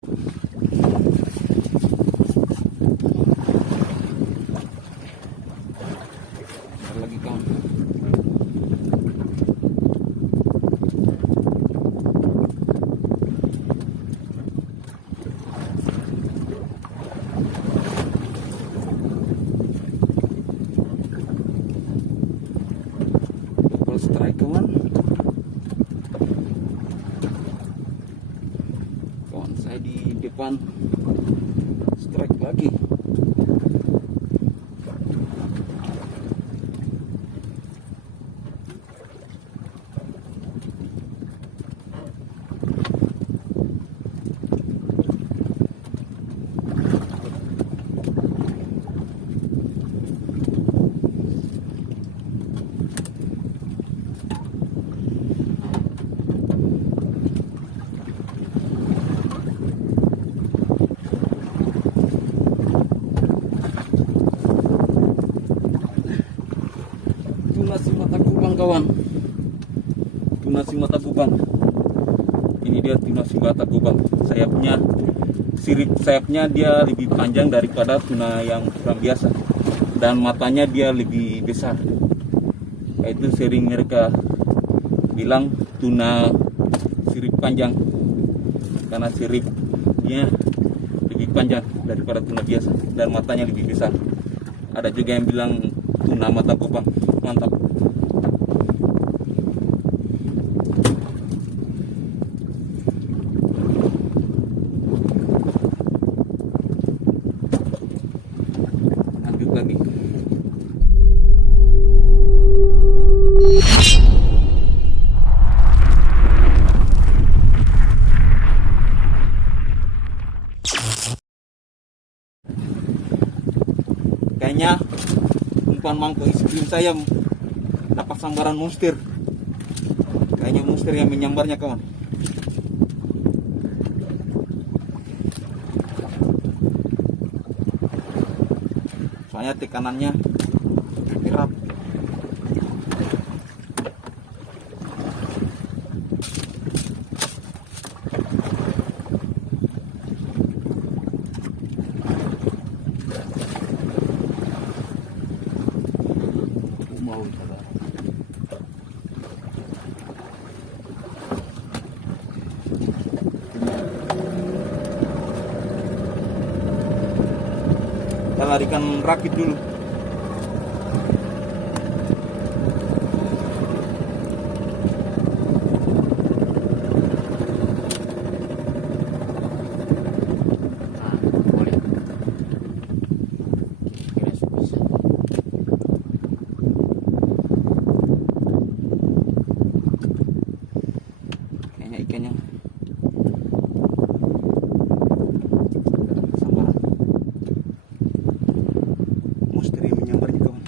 Lagi kawan. Double strike kawan. Kawan saya di depan strike lagi. Nasi mata kubang kawan, tuna si mata kubang. Ini dia tuna si mata kubang. Sayapnya, sirip sayapnya dia lebih panjang daripada tuna yang ukuran biasa, dan matanya dia lebih besar. Itu sering mereka bilang tuna sirip panjang, karena siripnya lebih panjang daripada tuna biasa dan matanya lebih besar. Ada juga yang bilang tuna mata kubang. Mantap. Lanjut lagi. Kayaknya umpan mangkuk es krim saya dapat sambaran monster. Kayaknya monster yang menyambarnya kawan. Soalnya tekanannya berat. Mau saudara. Kita larikan rakit dulu. Ikannya sambaran monster yang menyambarnya kawan.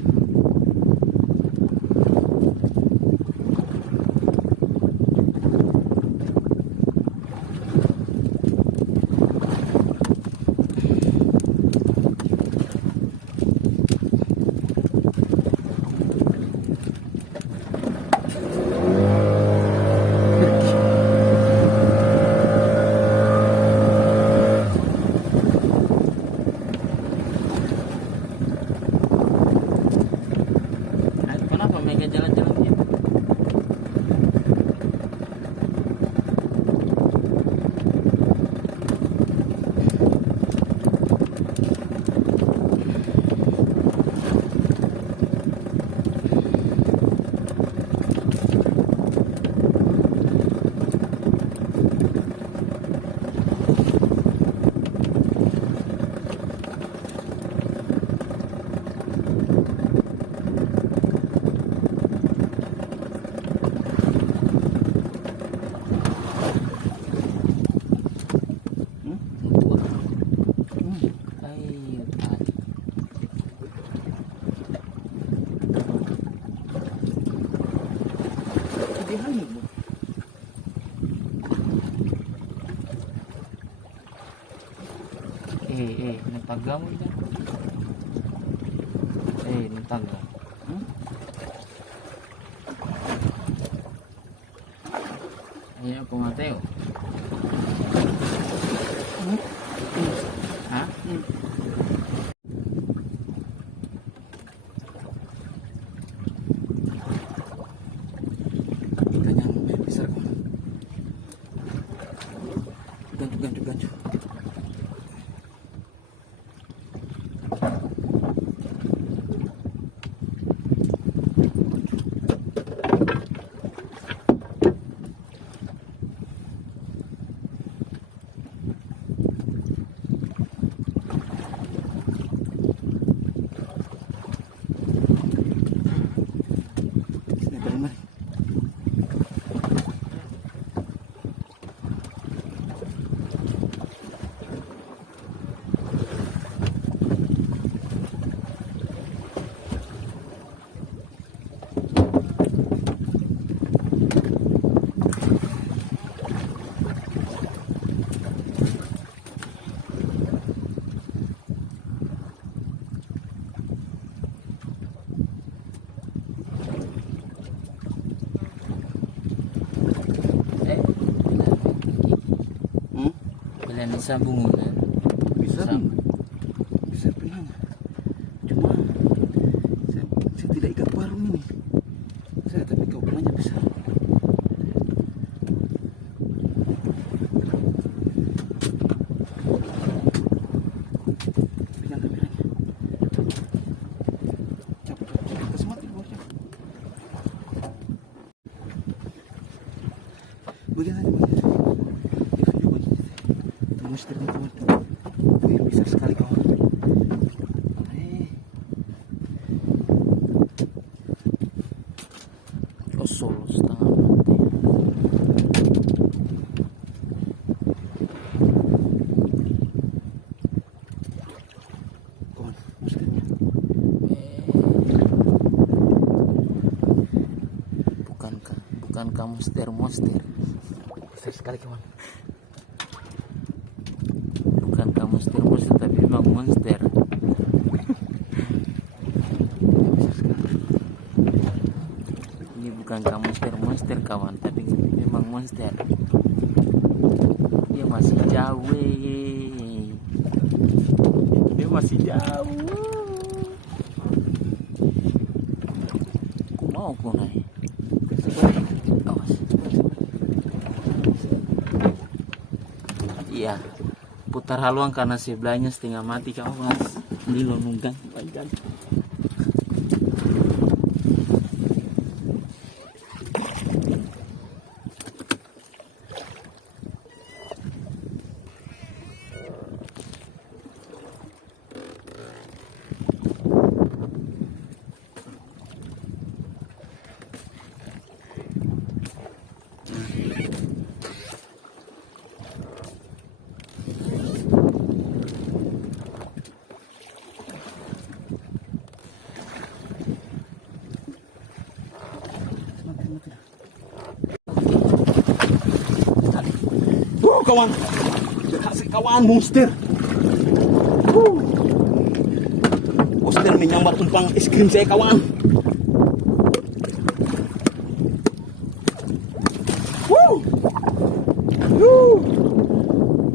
Kenapa mereka jalan-jalan gitu? Nagtagaw ina. Nagtagaw. Ayan ako Mateo. Ikan yang besar kawan. Gancu. Bila disambungin kan? Bisa bilang. Cuma saya tidak ikat parung ini. Tapi kau bilangnya besar. Pegang kameranya. Cabut. Kasih mati di bawah. Bagian aja. Monster nih kawan. Wih, besar sekali kawan. Solo setengah mati. Kawan, monster. Bukankah monster. Besar sekali kawan. Bukankah monster tapi memang monster. Ini bukankah monster kawan, tapi memang monster. Dia masih jauh. Mau aku naik. Awas. Iya, putar haluan karena sebelahnya setengah mati kamu mas. Ini lo nunggang. Kawan, berhasil kawan, monster. Monster menyambar tumpang es krim saya kawan.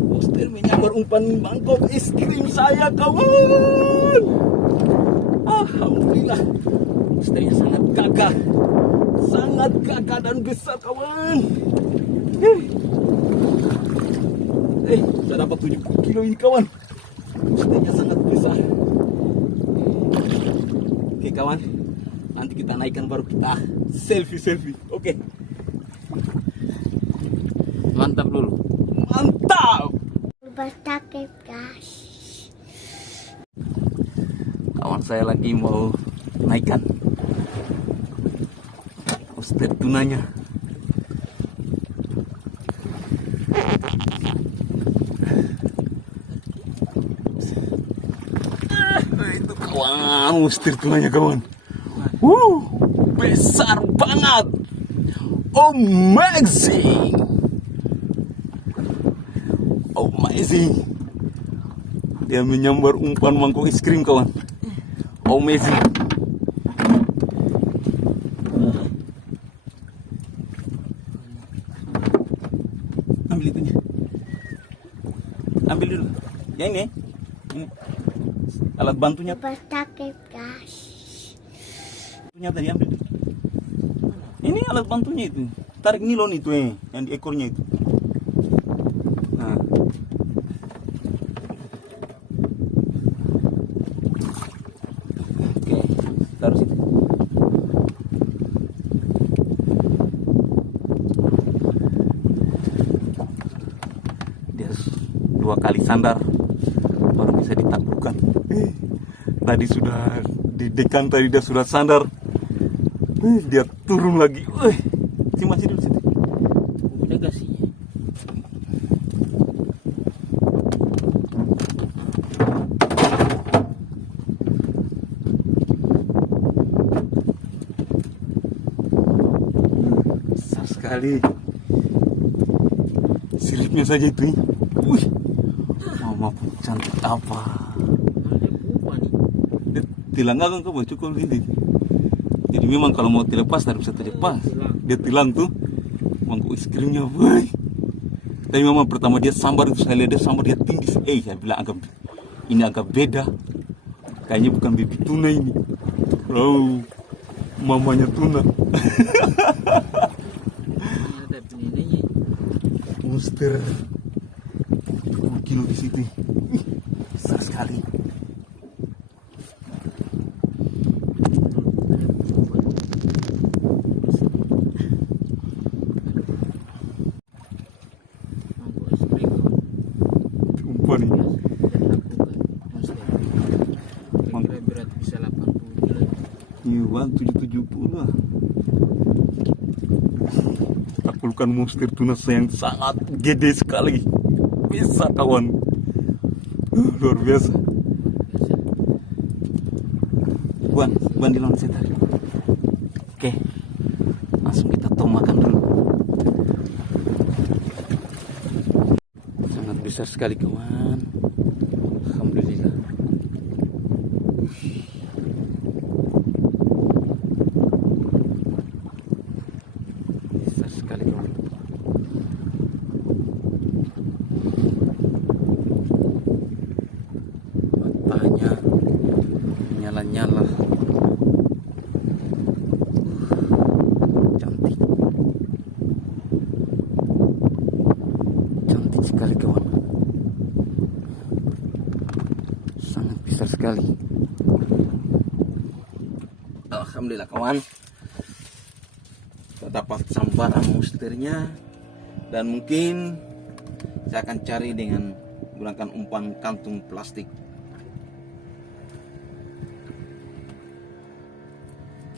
Monster menyambar umpan mangkok es krim saya kawan. Alhamdulillah, monsternya sangat gagah dan besar kawan. Saya dapat 70 kilo ini kawan. Monsternya sangat besar. Oke kawan, nanti kita naikkan baru kita selfie. Oke. Mantap dulu. Mantap. Bertakip guys. Kawan saya lagi mau naikkan monster tunanya. Itu kawan, monster tunanya kawan. Besar banget. Amazing. Dia menyambar umpan mangkok es krim kawan. Amazing. Ambil itunya. Ambil dulu. Yang Ini alat bantunya. Rumah sakit, guys. Bantunya tadi ambil. Ini alat bantunya itu. Tarik nilon itu yang di ekornya itu. Nah. Oke, taruh situ. Dia 2 kali sandar baru bisa ditaklukkan. Tadi sudah di dekan, tadi dia sudah sandar. Dia turun lagi. Masih dulu situ. Udah gasnya. Besar sekali. Siripnya saja itu. Wih. Mama cantik apa. Ada pupa nih. Dia tilang kan kau cukup ini. Jadi memang kalau mau dilepas tidak bisa terlepas. Dia tilang tuh mangkuk es krimnya. Wih. Tapi memang pertama dia sambar itu, saya lihat dia sambar, dia tinggi. Saya bilang ini agak beda. Kayaknya bukan baby tuna ini. Oh, mamanya tuna. Ada penilainya. Monster 10 kilo di situ. Besar sekali. Umpan nih. Kira berat bisa 80 kilo. Iwan 770 lah. Taklukkan monster tuna yang sangat gede sekali. Bisa kawan. Luar biasa. Buan di lawan setan. Oke. Langsung kita makan dulu. Sangat besar sekali kawan. Alhamdulillah. Besar sekali kawan. Matanya nyala-nyala. Cantik. Cantik sekali kawan. Sangat besar sekali. Alhamdulillah kawan. Kita dapat sambaran monsternya. Dan mungkin saya akan cari dengan menggunakan umpan kantung plastik.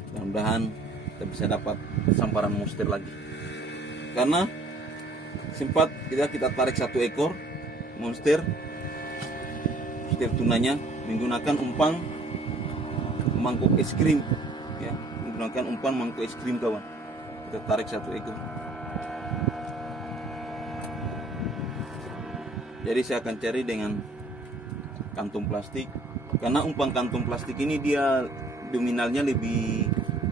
Mudah-mudahan kita bisa dapat sambaran monster lagi. Karena sempat kita tarik 1 ekor monster tunanya menggunakan umpan mangkuk es krim, ya, menggunakan umpan mangkuk es krim kawan. Kita tarik 1 ekor. Jadi saya akan cari dengan kantung plastik, karena umpan kantung plastik ini dia nominalnya lebih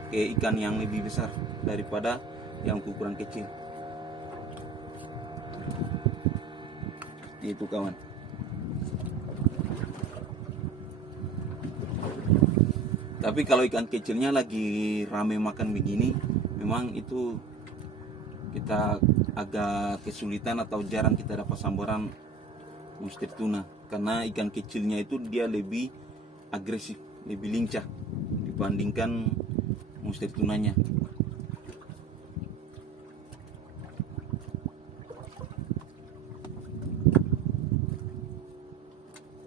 ke ikan yang lebih besar daripada yang ukuran kecil. Itu kawan. Tapi kalau ikan kecilnya lagi rame makan begini, memang itu kita agak kesulitan atau jarang kita dapat sambaran monster tuna, karena ikan kecilnya itu dia lebih agresif, lebih lincah dibandingkan monster tunanya.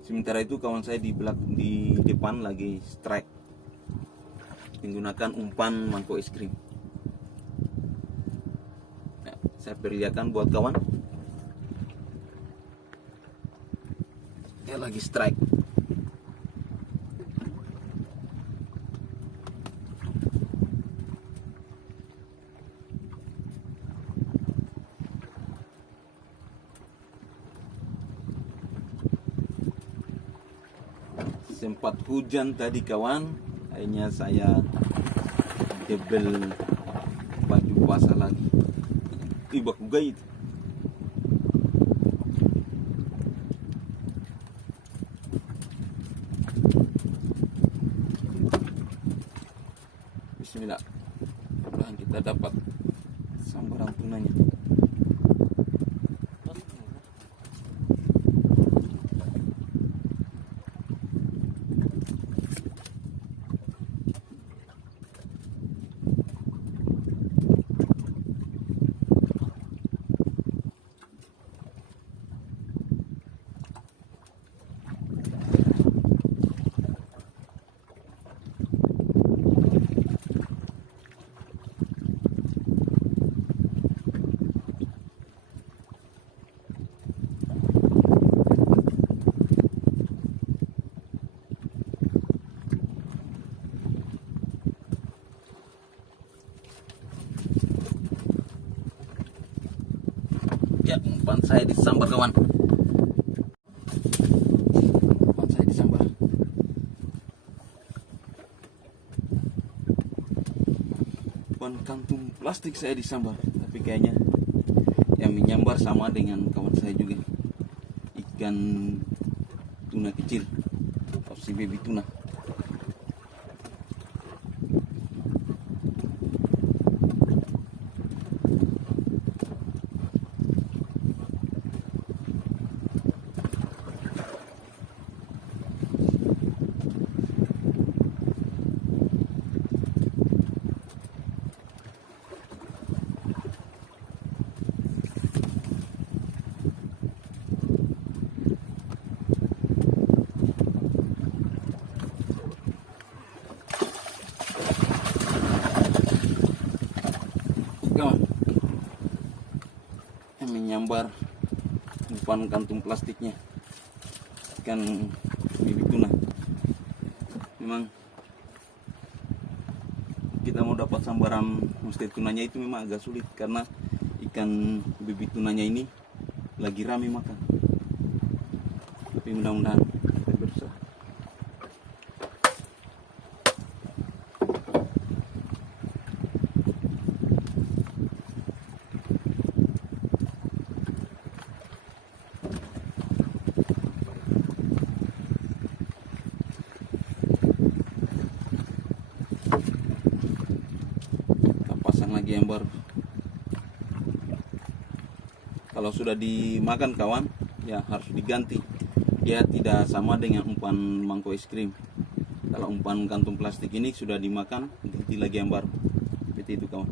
Sementara itu kawan saya di depan lagi strike menggunakan umpan mangkok es krim. Ya, saya perlihatkan buat kawan. Dia lagi strike. Sempat hujan tadi kawan, akhirnya saya debel baju basah lagi. Baku gait. Bismillah. Mudah-mudahan kita dapat sambaran tunanya. Ya, umpan saya disambar kawan. Umpan saya disambar. Umpan kantung plastik saya disambar. Tapi kayaknya yang menyambar sama dengan kawan saya juga. Ikan tuna kecil. Atau si baby tuna. Kawan, yang menyambar umpan kantung plastiknya ikan baby tuna. Memang kita mau dapat sambaran monster tunanya itu memang agak sulit karena ikan baby tunanya ini lagi rame makan. Tapi mudah-mudahan kita berusaha. Lagi yang baru. Kalau sudah dimakan kawan, ya harus diganti. Dia tidak sama dengan umpan mangkok es krim. Kalau umpan kantung plastik ini sudah dimakan, ganti lagi yang baru. Seperti itu kawan.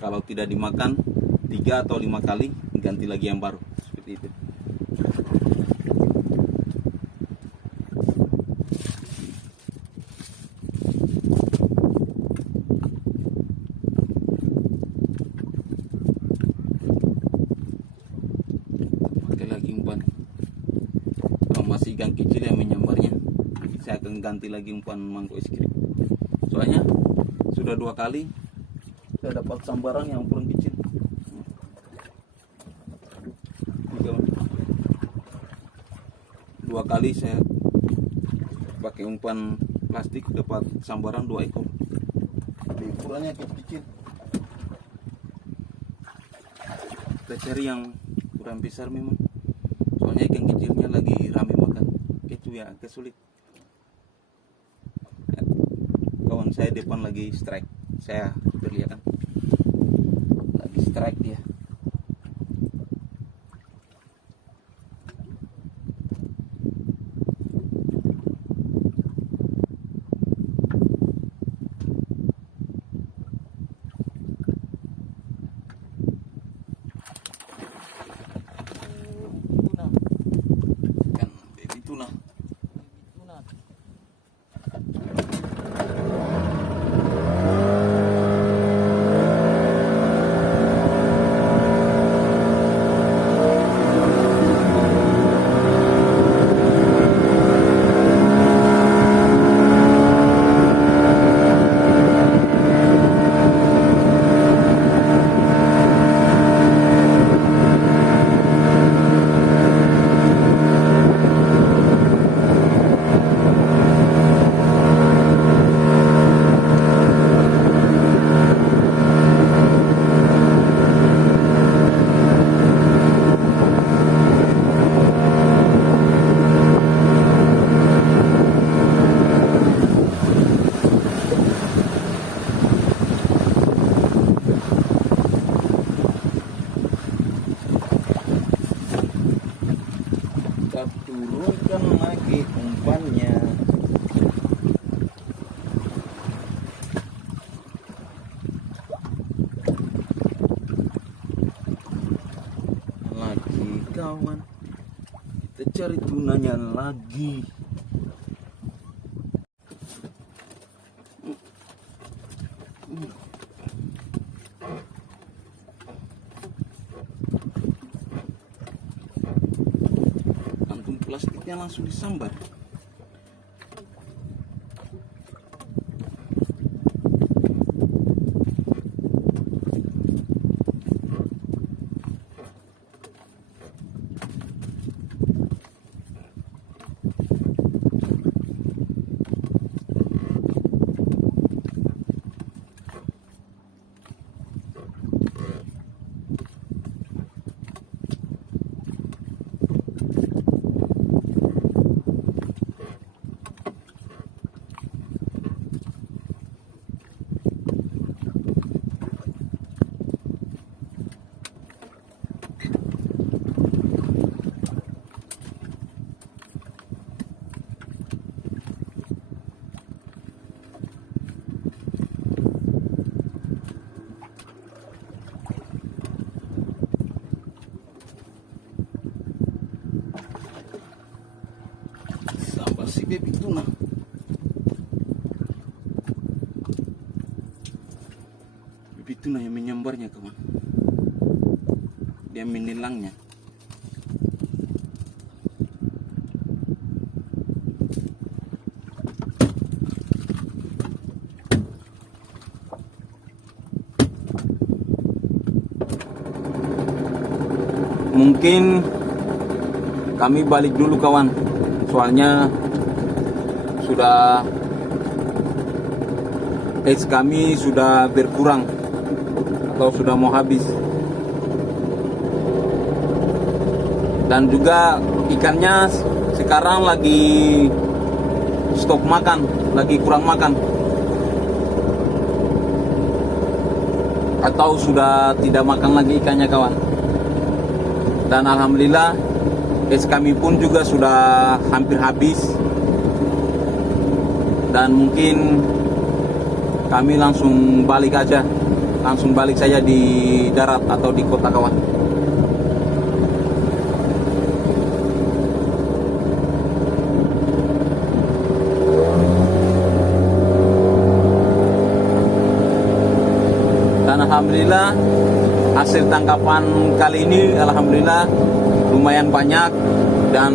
Kalau tidak dimakan 3 atau 5 kali, ganti lagi yang baru. Seperti itu. Masih ikan kecil yang menyambarnya, saya akan ganti lagi umpan mangkok es krim. Soalnya sudah 2 kali saya dapat sambaran yang ukuran kecil. Dua kali saya pakai umpan plastik dapat sambaran 2 ekor. Tapi ukurannya kecil-kecil. Kita cari yang ukuran besar memang. Soalnya ikan kecilnya lagi rame makan, itu ya agak sulit. Ya, kawan saya depan lagi strike, saya terlihat kan, lagi strike dia. Kita turunkan lagi umpannya. Lagi kawan, kita cari tunanya lagi. Kantung plastiknya langsung disambar. Sambar si baby tuna. Baby tuna yang menyambarnya kawan. Dia menilangnya. Mungkin kami balik dulu kawan, soalnya sudah es kami sudah berkurang atau sudah mau habis, dan juga ikannya sekarang lagi stop makan, lagi kurang makan, atau sudah tidak makan lagi ikannya kawan. Dan alhamdulillah es kami pun juga sudah hampir habis, dan mungkin kami langsung balik saja di darat atau di kota kawan. Dan alhamdulillah hasil tangkapan kali ini alhamdulillah lumayan banyak, dan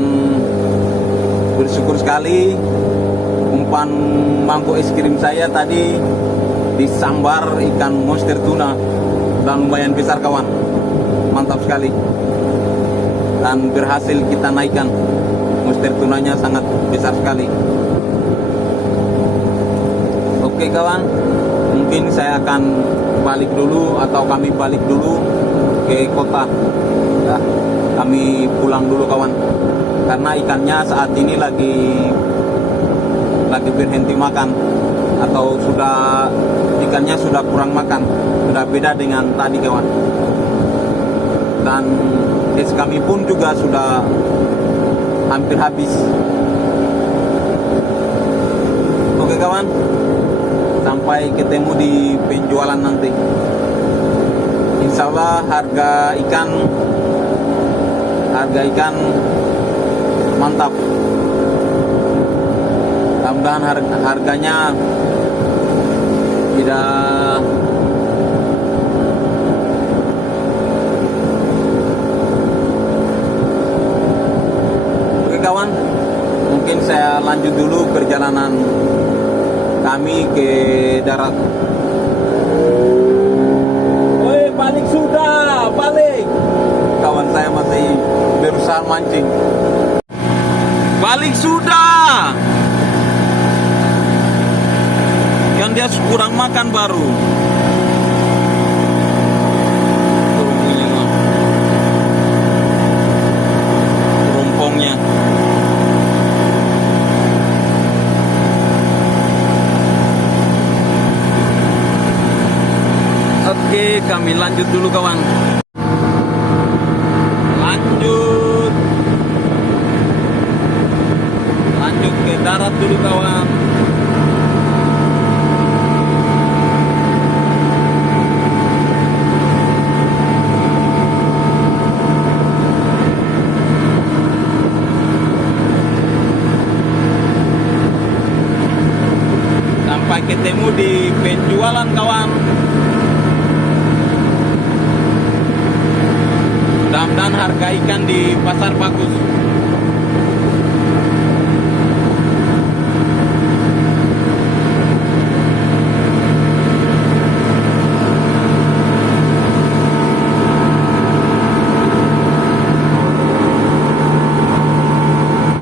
bersyukur sekali umpan mangkok es krim saya tadi disambar ikan monster tuna dan lumayan besar kawan, mantap sekali, dan berhasil kita naikkan. Monster tunanya sangat besar sekali. Oke kawan, mungkin saya akan balik dulu atau kami balik dulu ke kota ya. Kami pulang dulu kawan, karena ikannya saat ini lagi berhenti makan, atau ikannya sudah kurang makan, sudah beda dengan tadi kawan. Dan es kami pun juga sudah hampir habis. Oke kawan, sampai ketemu di penjualan nanti. Insya Allah harga ikan mantap. Mudah-mudahan harganya tidak oke kawan, mungkin saya lanjut dulu perjalanan kami ke darat. Woi, balik sudah, balik. Kawan saya masih berusaha mancing. Balik sudah. Yang dia kurang makan baru. Terumpungnya. Oke, kami lanjut dulu kawan. Lanjut. istirahat dulu kawan. Sampai ketemu di penjualan kawan. Mudah-mudahan harga ikan di pasar bagus.